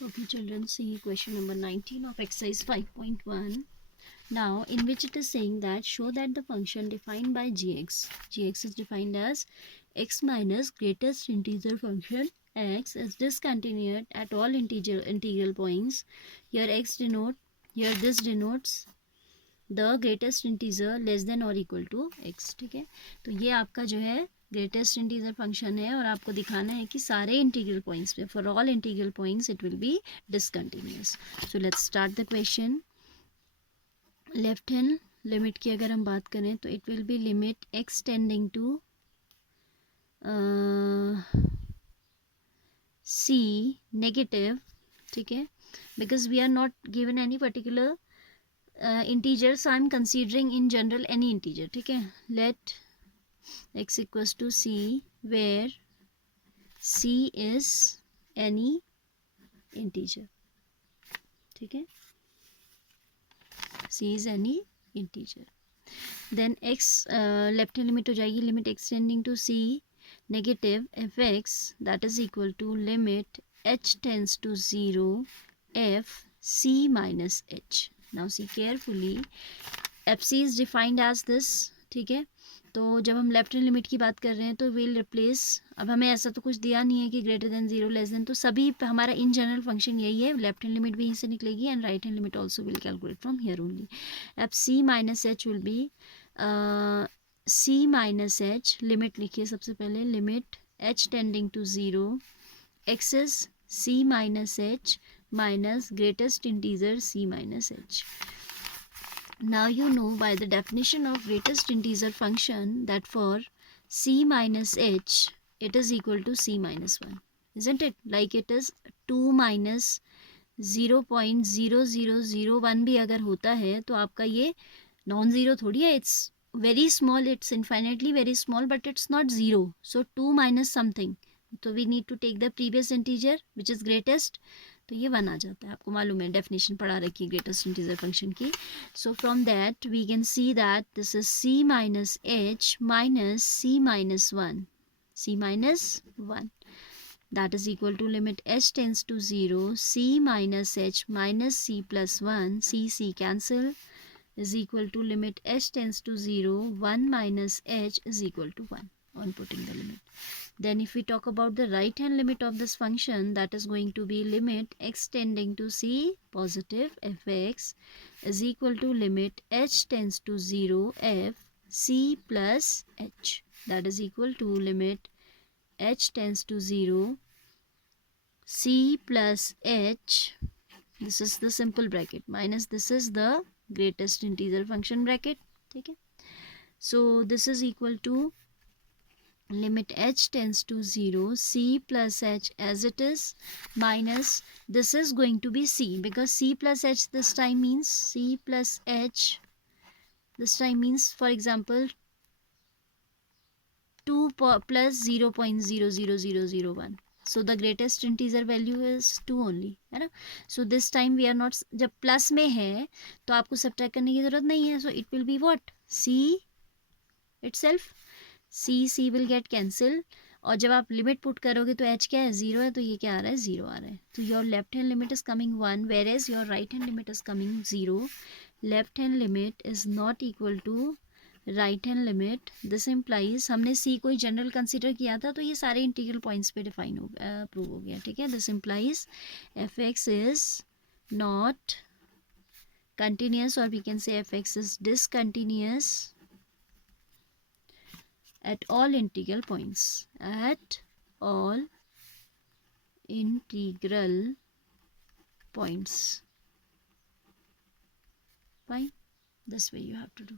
Okay, children, see question number 19 of exercise 5.1. Now, in which it is saying that show that the function defined by gx is defined as x minus greatest integer function x is discontinuous at all integral points. Here this denotes the greatest integer less than or equal to x. ठीक है, तो ये आपका जो है greatest integer function है और आपको दिखाना है कि सारे इंटीग्रल पॉइंट्स पे for all integral points it will be discontinuous. So let's start the question. Left hand limit की अगर हम बात करें तो it will be limit x tending to c negative. ठीक है, because we are not given any particular integer, so I'm considering in general any integer. ठीक है, let x equals to c where c is any integer. ठीक है, c is any integer. then x left hand limit हो जाएगी limit x tending to c negative fx that is equal to limit h tends to 0 f c minus h. now see carefully, fc is defined as this. ठीक है, तो जब हम left hand limit की बात कर रहे हैं तो विल रिप्लेस, अब हमें ऐसा तो कुछ दिया नहीं है कि ग्रेटर देन 0 लेस देन, तो सभी हमारा इन जनरल फंक्शन यही है. लेफ्ट हैंड लिमिट भी यहीं से निकलेगी and right hand limit also will calculate from here only. अब c minus h will be c minus h. Limit लिखिए सबसे पहले, limit h tending to 0 x is c minus h minus greatest integer c minus h. Now you know by the definition of greatest integer function that for c minus h it is equal to c minus 1, isn't it? Like it is 2 minus 0.0001 भी अगर होता है तो आपका ये non zero थोड़ी है. It's very small, it's infinitely very small, but it's not zero. So 2 minus something, तो we need to take the previous integer which is greatest, तो ये 1 आ जाता है. आपको मालूम है, डेफिनेशन पढ़ा रखी है ग्रेटेस्ट इंटीजर फंक्शन की. So from that we can see that this is c minus H minus c minus 1, c minus 1, that is equal to limit h tends to 0 c minus h minus c plus 1, c cancel, is equal to limit h tends to 0 1 minus h is equal to 1 on putting the limit. Then if we talk about the right hand limit of this function, that is going to be limit x tending to c positive fx is equal to limit h tends to 0 f c plus h, that is equal to limit h tends to 0 c plus h, this is the simple bracket, minus this is the greatest integer function bracket. ठीक है, so this is equal to limit h tends to 0 c plus h as it is minus this is going to be c, because c plus h this time means c plus h this time means for example 2 plus 0.00001. so the greatest integer value is 2 only, है ना. so this time we are not, जब प्लस में है तो आपको सब्ट्रैक्ट करने की ज़रूरत नहीं है. so it will be what, c itself, c will get cancel, और जब आप लिमिट पुट करोगे तो h क्या है, 0 है, तो ये क्या आ रहा है, 0 आ रहा है. तो your left hand limit is coming 1 whereas your right hand limit is coming 0. Left hand limit is not equal to right hand limit. This implies, हमने c कोई जनरल कंसिडर किया था तो ये सारे इंटीग्रल पॉइंट्स पे define हो prove हो गया. ठीक है, this implies f x is not continuous और we can say f x is discontinuous at all integral points, at all integral points. Fine, this way you have to do.